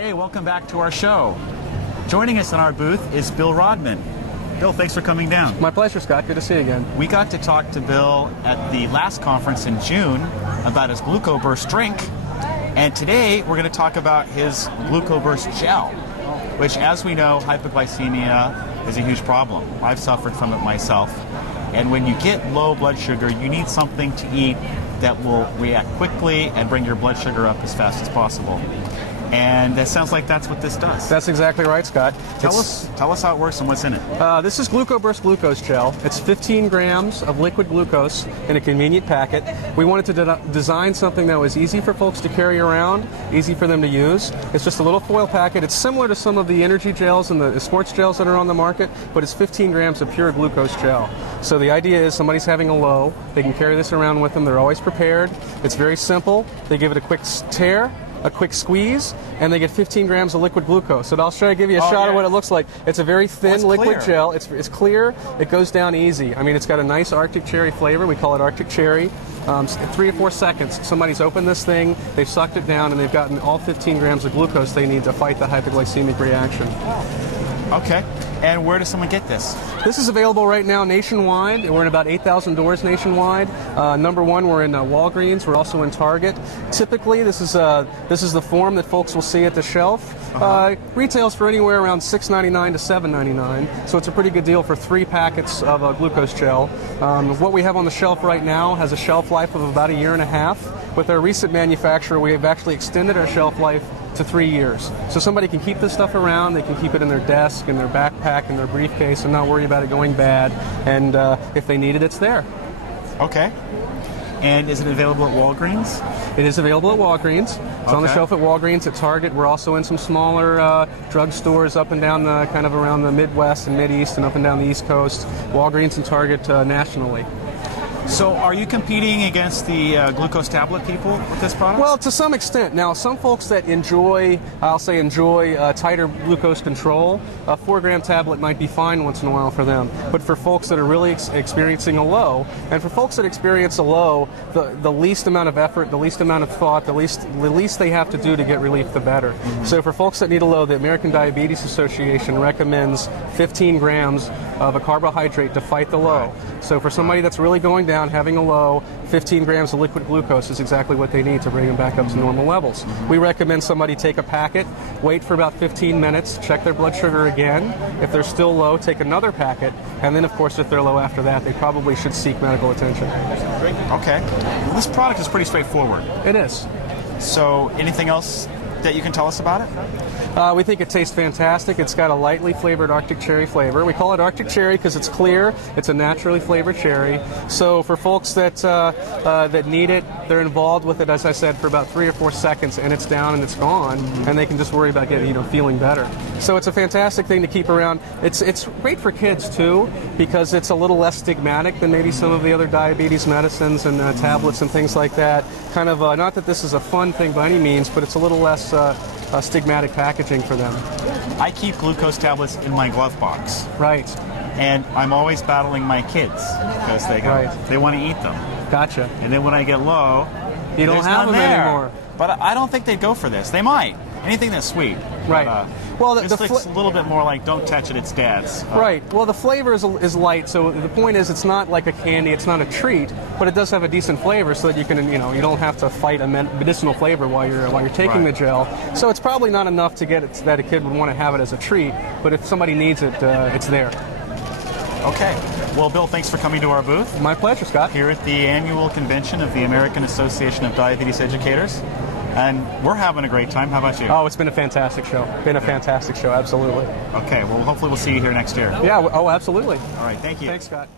Hey, welcome back to our show. Joining us in our booth is Bill Rodman. Bill, thanks for coming down. My pleasure, Scott. Good to see you again. We got to talk to Bill at the last conference in June about his GlucoBurst drink, and today we're going to talk about his GlucoBurst gel, which, as we know, hypoglycemia is a huge problem. I've suffered from it myself, and when you get low blood sugar, you need something to eat that will react quickly and bring your blood sugar up as fast as possible. And it sounds like that's what this does. That's exactly right, Scott. Tell us how it works and what's in it. This is GlucoBurst glucose gel. It's 15 grams of liquid glucose in a convenient packet. We wanted to design something that was easy for folks to carry around, easy for them to use. It's just a little foil packet. It's similar to some of the energy gels and the sports gels that are on the market, but it's 15 grams of pure glucose gel. So the idea is somebody's having a low, they can carry this around with them. They're always prepared. It's very simple. They give it a quick tear, a quick squeeze, and they get 15 grams of liquid glucose. So I'll try to give you a shot of what it looks like. It's a very thin liquid gel. It's clear. It goes down easy. I mean, it's got a nice Arctic cherry flavor. We call it Arctic cherry. 3 or 4 seconds, somebody's opened this thing, they've sucked it down, and they've gotten all 15 grams of glucose they need to fight the hypoglycemic reaction. Okay. And where does someone get this? This is available right now nationwide. We're in about 8,000 doors nationwide. Number one, we're in Walgreens. We're also in Target. Typically, this is the form that folks will see at the shelf. Retails for anywhere around $6.99 to $7.99. So it's a pretty good deal for 3 packets of glucose gel. What we have on the shelf right now has a shelf life of about 1.5 years. With our recent manufacturer, we have actually extended our shelf life to 3 years. So somebody can keep this stuff around, they can keep it in their desk, in their backpack, in their briefcase, and not worry about it going bad. And if they need it, it's there. Okay. And is it available at Walgreens? It is available at Walgreens. It's on the shelf at Walgreens, at Target. We're also in some smaller drugstores up and down kind of around the Midwest and Mideast and up and down the East Coast. Walgreens and Target nationally. So are you competing against the glucose tablet people with this product? Well, to some extent. Now, some folks that enjoy tighter glucose control, a 4-gram tablet might be fine once in a while for them. But for folks that are really experiencing a low, and for folks that experience a low, the least amount of effort, the least amount of thought, the least they have to do to get relief, the better. Mm-hmm. So for folks that need a low, the American Diabetes Association recommends 15 grams of a carbohydrate to fight the low. So for somebody that's really going down, having a low, 15 grams of liquid glucose is exactly what they need to bring them back up to normal levels. Mm-hmm. We recommend somebody take a packet, wait for about 15 minutes, check their blood sugar again. If they're still low, take another packet, and then of course if they're low after that, they probably should seek medical attention. Okay. Well, this product is pretty straightforward. It is. So anything else that you can tell us about it? We think it tastes fantastic. It's got a lightly flavored Arctic cherry flavor. We call it Arctic cherry because it's clear. It's a naturally flavored cherry. So for folks that need it, they're involved with it, as I said, for about 3 or 4 seconds, and it's down and it's gone, and they can just worry about feeling better. So it's a fantastic thing to keep around. It's great for kids too because it's a little less stigmatic than maybe some of the other diabetes medicines and tablets and things like that. Kind of not that this is a fun thing by any means, but it's a little less stigmatic packaging for them. I keep glucose tablets in my glove box. Right. And I'm always battling my kids because they want to eat them. Gotcha. And then when I get low, you don't have them anymore. But I don't think they'd go for this. They might. Anything that's sweet. Right. Well, this looks a little bit more like don't touch it, it's dad's. Right. Well, the flavor is light, so the point is it's not like a candy, it's not a treat, but it does have a decent flavor so that you can, you don't have to fight a medicinal flavor while you're taking the gel. So it's probably not enough to get it that a kid would want to have it as a treat, but if somebody needs it, it's there. Okay. Well, Bill, thanks for coming to our booth. My pleasure, Scott. Here at the annual convention of the American Association of Diabetes Educators. And we're having a great time. How about you? Oh, it's been a fantastic show. Absolutely. Okay, well, hopefully we'll see you here next year. Yeah, absolutely. All right, thank you. Thanks, Scott.